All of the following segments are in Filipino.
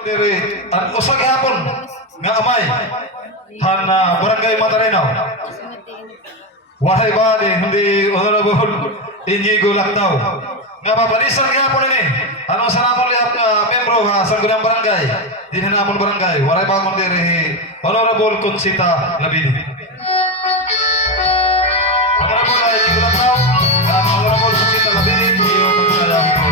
Diri ang usa gihapon nga amay han barangay Matarinaw. Wahay ba hindi honorable Inigo Lactao. Nga mapalisan gihapon ini. Ano sa namon lihat membro sa gunang barangay. Dinhi namon barangay. Waray ba man diri honorable Consita Labini. Honorable Inigo Lactao, honorable Consita Labini, iyo pagkayami ko.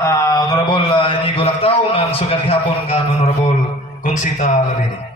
Honorable Inigo Lactao ng sugat gihapon kan Honorable Consita Labini.